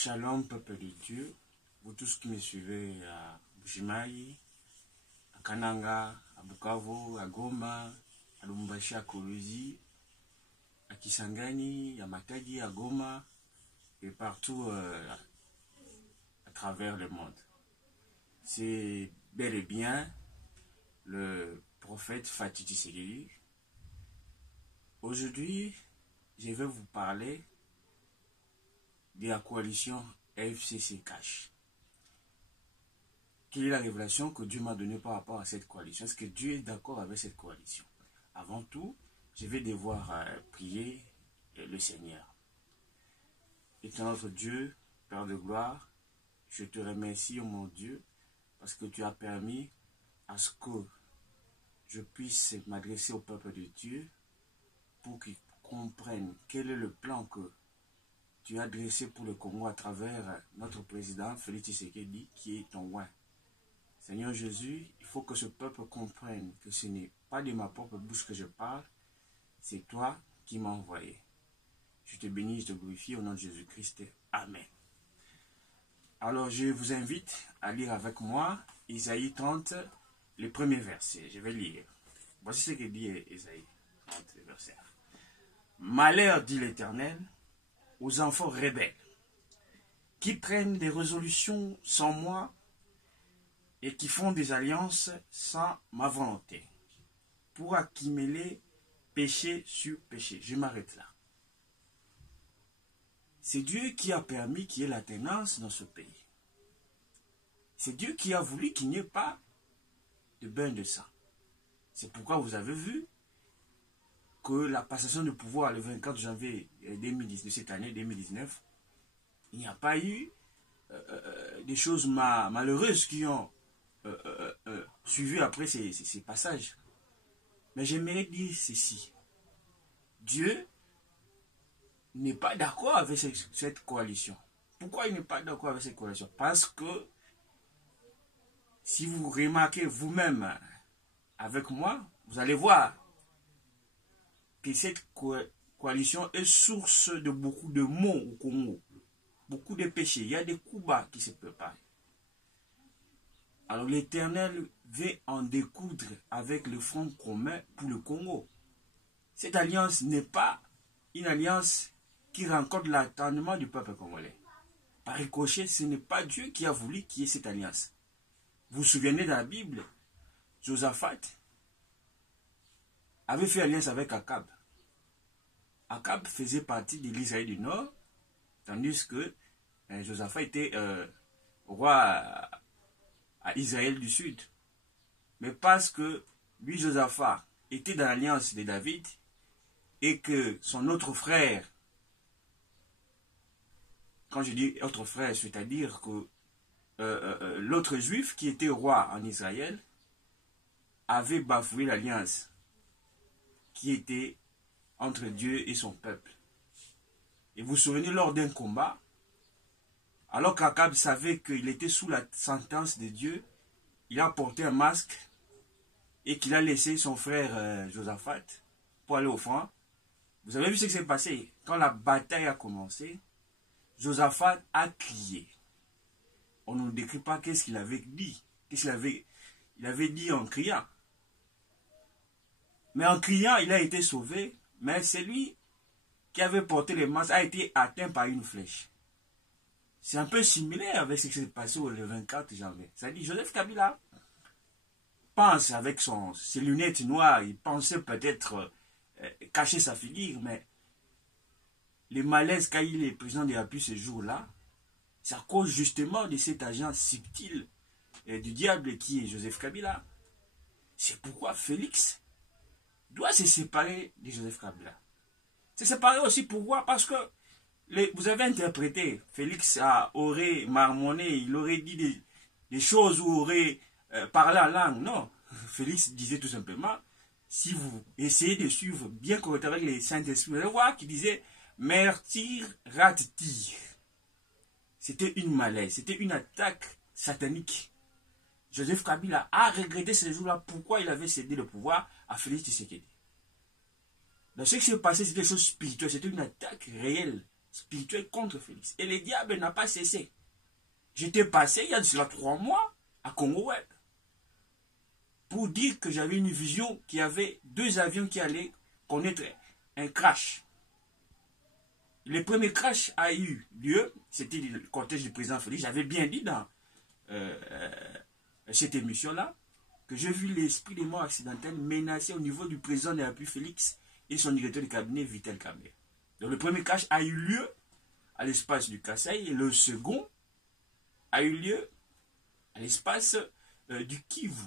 Shalom, peuple de Dieu, vous tous qui me suivez à Bujimayi, à Kananga, à Bukavu, à Goma, à Lubumbashi, à Kolwezi, à Kisangani, à Matadi, à Goma, et partout à travers le monde. C'est bel et bien le prophète Fatou Tshisekedi. Aujourd'hui, je vais vous parler de la coalition FCC Cash. Quelle est la révélation que Dieu m'a donnée par rapport à cette coalition? Est-ce que Dieu est d'accord avec cette coalition? Avant tout, je vais devoir prier le Seigneur. Éternel notre Dieu, Père de gloire, je te remercie, oh mon Dieu, parce que tu as permis à ce que je puisse m'adresser au peuple de Dieu pour qu'ils comprennent quel est le plan que tu as dressé pour le Congo à travers notre président Félix Tshisekedi qui est ton roi. Seigneur Jésus, il faut que ce peuple comprenne que ce n'est pas de ma propre bouche que je parle, c'est toi qui m'as envoyé. Je te bénis, je te glorifie au nom de Jésus-Christ. Amen. Alors je vous invite à lire avec moi Isaïe 30, le premier verset. Je vais lire. Voici ce que dit Isaïe 30, verset 1. Malheur, dit l'Éternel, aux enfants rebelles, qui prennent des résolutions sans moi et qui font des alliances sans ma volonté, pour accumuler péché sur péché. Je m'arrête là. C'est Dieu qui a permis qu'il y ait l'alternance dans ce pays. C'est Dieu qui a voulu qu'il n'y ait pas de bain de sang. C'est pourquoi vous avez vu que la passation de pouvoir le 24 janvier 2019, de cette année 2019, il n'y a pas eu des choses malheureuses qui ont suivi après ces passages. Mais j'aimerais dire ceci. Dieu n'est pas d'accord avec cette coalition. Pourquoi il n'est pas d'accord avec cette coalition? Parce que si vous remarquez vous-même avec moi, vous allez voir que cette coalition est source de beaucoup de maux au Congo, beaucoup de péchés. Il y a des coups bas qui se préparent. Alors l'Éternel veut en découdre avec le front commun pour le Congo. Cette alliance n'est pas une alliance qui rencontre l'attendement du peuple congolais. Par ricochet, ce n'est pas Dieu qui a voulu qu'il y ait cette alliance. Vous vous souvenez de la Bible, Josaphat avait fait alliance avec Akab. Akab faisait partie de l'Israël du Nord, tandis que Josaphat était roi à Israël du Sud. Mais parce que lui, Josaphat, était dans l'alliance de David et que son autre frère, quand je dis autre frère, c'est-à-dire que l'autre juif qui était roi en Israël avait bafoué l'alliance qui était entre Dieu et son peuple. Et vous vous souvenez, lors d'un combat, alors qu'Akab savait qu'il était sous la sentence de Dieu, il a porté un masque et qu'il a laissé son frère Josaphat pour aller au front. Vous avez vu ce qui s'est passé? Quand la bataille a commencé, Josaphat a crié. On ne décrit pas qu'est-ce qu'il avait dit. Qu'est-ce qu'il avait dit en criant. Mais en criant, il a été sauvé. Mais celui qui avait porté le masque a été atteint par une flèche. C'est un peu similaire avec ce qui s'est passé le 24 janvier. C'est-à-dire, Joseph Kabila pense avec ses lunettes noires, il pensait peut-être cacher sa figure, mais le malaise qu'a eu le président de la République ce jour-là, c'est à cause justement de cet agent subtil du diable qui est Joseph Kabila. C'est pourquoi Félix doit se séparer de Joseph Kabila. Se séparer aussi pourquoi? Parce que vous avez interprété, Félix aurait marmonné, il aurait dit des choses ou aurait parlé en langue. Non, Félix disait tout simplement, si vous essayez de suivre bien correctement avec les Saint-Esprit, vous allez voir qu'il disait Mertir Ratir. C'était une malaise, c'était une attaque satanique. Joseph Kabila a regretté ce jour-là pourquoi il avait cédé le pouvoir à Félix Tshisekedi. Donc ce qui s'est passé, c'était des choses spirituelles, c'était une attaque réelle spirituel contre Félix. Et le diable n'a pas cessé. J'étais passé, il y a de cela 3 mois, à Congo Web, pour dire que j'avais une vision qu'il y avait 2 avions qui allaient connaître un crash. Le premier crash a eu lieu, c'était le cortège du président Félix. J'avais bien dit dans cette émission-là que j'ai vu l'esprit des morts accidentels menacé au niveau du président de la République Félix et son directeur de cabinet Vital Kamerhe. Donc le premier crash a eu lieu à l'espace du Kasaï et le second a eu lieu à l'espace du Kivu.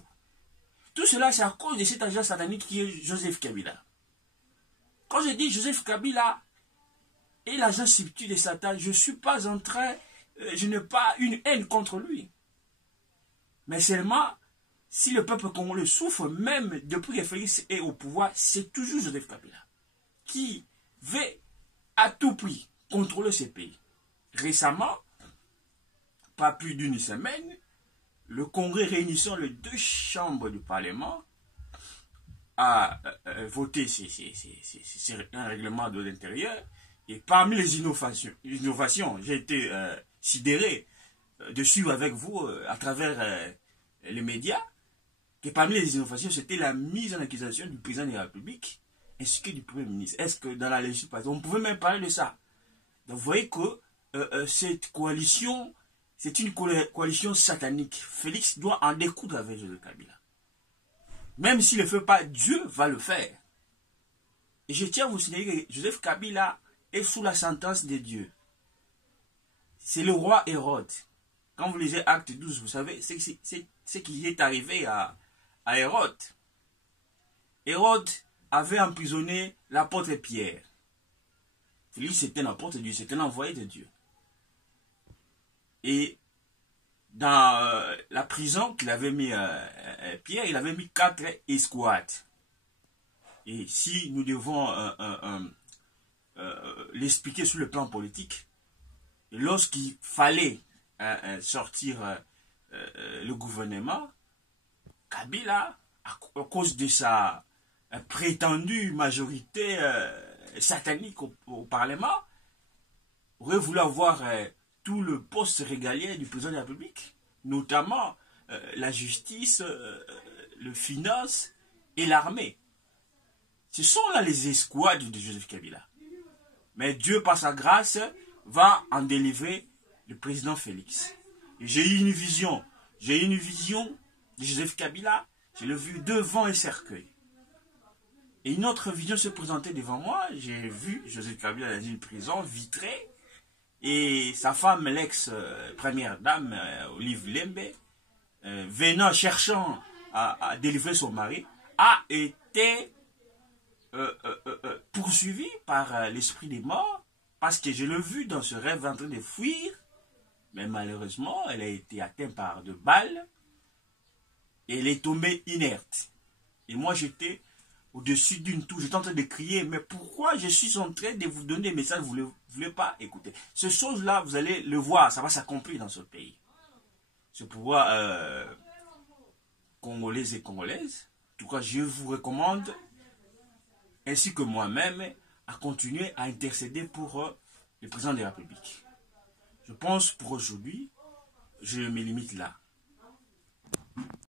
Tout cela, c'est à cause de cet agent satanique qui est Joseph Kabila. Quand je dis Joseph Kabila et l'agent subtil de Satan, je ne suis pas en train, je n'ai pas une haine contre lui. Mais seulement, si le peuple congolais souffre, même depuis que Félix est au pouvoir, c'est toujours Joseph Kabila qui veut à tout prix contrôler ce pays. Récemment, pas plus d'une semaine, le Congrès réunissant les 2 chambres du Parlement a voté un règlement de l'intérieur. Et parmi les innovations, j'ai été sidéré de suivre avec vous à travers les médias, que parmi les innovations, c'était la mise en accusation du président de la République ainsi que du Premier ministre. Est-ce que dans la législation, on pouvait même parler de ça? Donc vous voyez que cette coalition, c'est une coalition satanique. Félix doit en découdre avec Joseph Kabila. Même s'il ne le fait pas, Dieu va le faire. Et je tiens à vous signaler que Joseph Kabila est sous la sentence de Dieu. C'est le roi Hérode. Quand vous lisez Acte 12, vous savez ce qui est arrivé à Hérode. Hérode avait emprisonné l'apôtre Pierre. Félix c'était un apôtre de Dieu, c'était un envoyé de Dieu. Et dans la prison qu'il avait mis Pierre, il avait mis 4 escouades. Et si nous devons l'expliquer sur le plan politique, lorsqu'il fallait sortir le gouvernement, Kabila, à cause de sa prétendue majorité satanique au Parlement, aurait voulu avoir tout le poste régalien du président de la République, notamment la justice, le finance et l'armée. Ce sont là les escouades de Joseph Kabila. Mais Dieu, par sa grâce, va en délivrer le président Félix. J'ai eu une vision. J'ai eu une vision de Joseph Kabila. Je l'ai vu devant un cercueil. Et une autre vision se présentait devant moi. J'ai vu Joseph Kabila dans une prison vitrée. Et sa femme, l'ex-première dame, Olive Lembe, venant, cherchant à délivrer son mari, a été poursuivie par l'esprit des morts, parce que je l'ai vu dans ce rêve en train de fuir, mais malheureusement, elle a été atteinte par 2 balles, et elle est tombée inerte. Et moi, j'étais au-dessus d'une tour, j'étais en train de crier, mais pourquoi je suis en train de vous donner des messages, vous ne voulez pas écouter. Ces choses-là, vous allez le voir, ça va s'accomplir dans ce pays. Ce pouvoir congolais et congolaises, en tout cas, je vous recommande, ainsi que moi-même, à continuer à intercéder pour le président de la République. Je pense pour aujourd'hui, je me limite là.